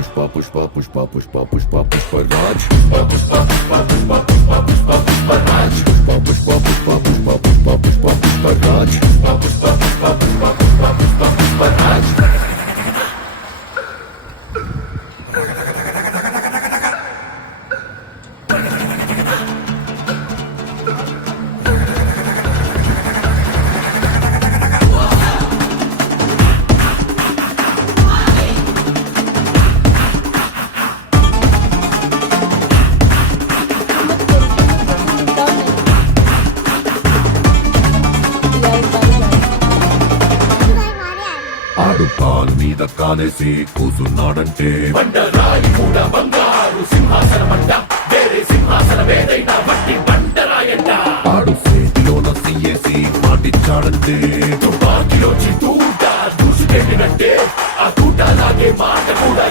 పుష్ప పుష్ప పుష్ప పుష్ప పుష్ప పుష్పరాజ్ పుష్ప పుష్ప పుష్ప పుష్ప పుష్ప పుష్పరాజ్ పుష్ప పుష్ప పుష్ప పుష్ప పుష్ప పుష్ప పుష్పరాజ్ పుష్ప పుష్ప పుష్ప పుష్ప పుష్ప పుష్పరాజ్ ఆడు కాలు మీద కాలేసి కూసున్నాడంటే బండరాయి కూడా బంగారు సింహాసనమంట వేరే సింహాసనమేదైనా బట్టి బండరాయంట ఆడు సేతిలోన సీఏసి మాటిచ్చాడంటే తుపాకిలో చిత్తూట దూసుకెళ్ళినట్టే ఆ తూట లాగే మాట కూడా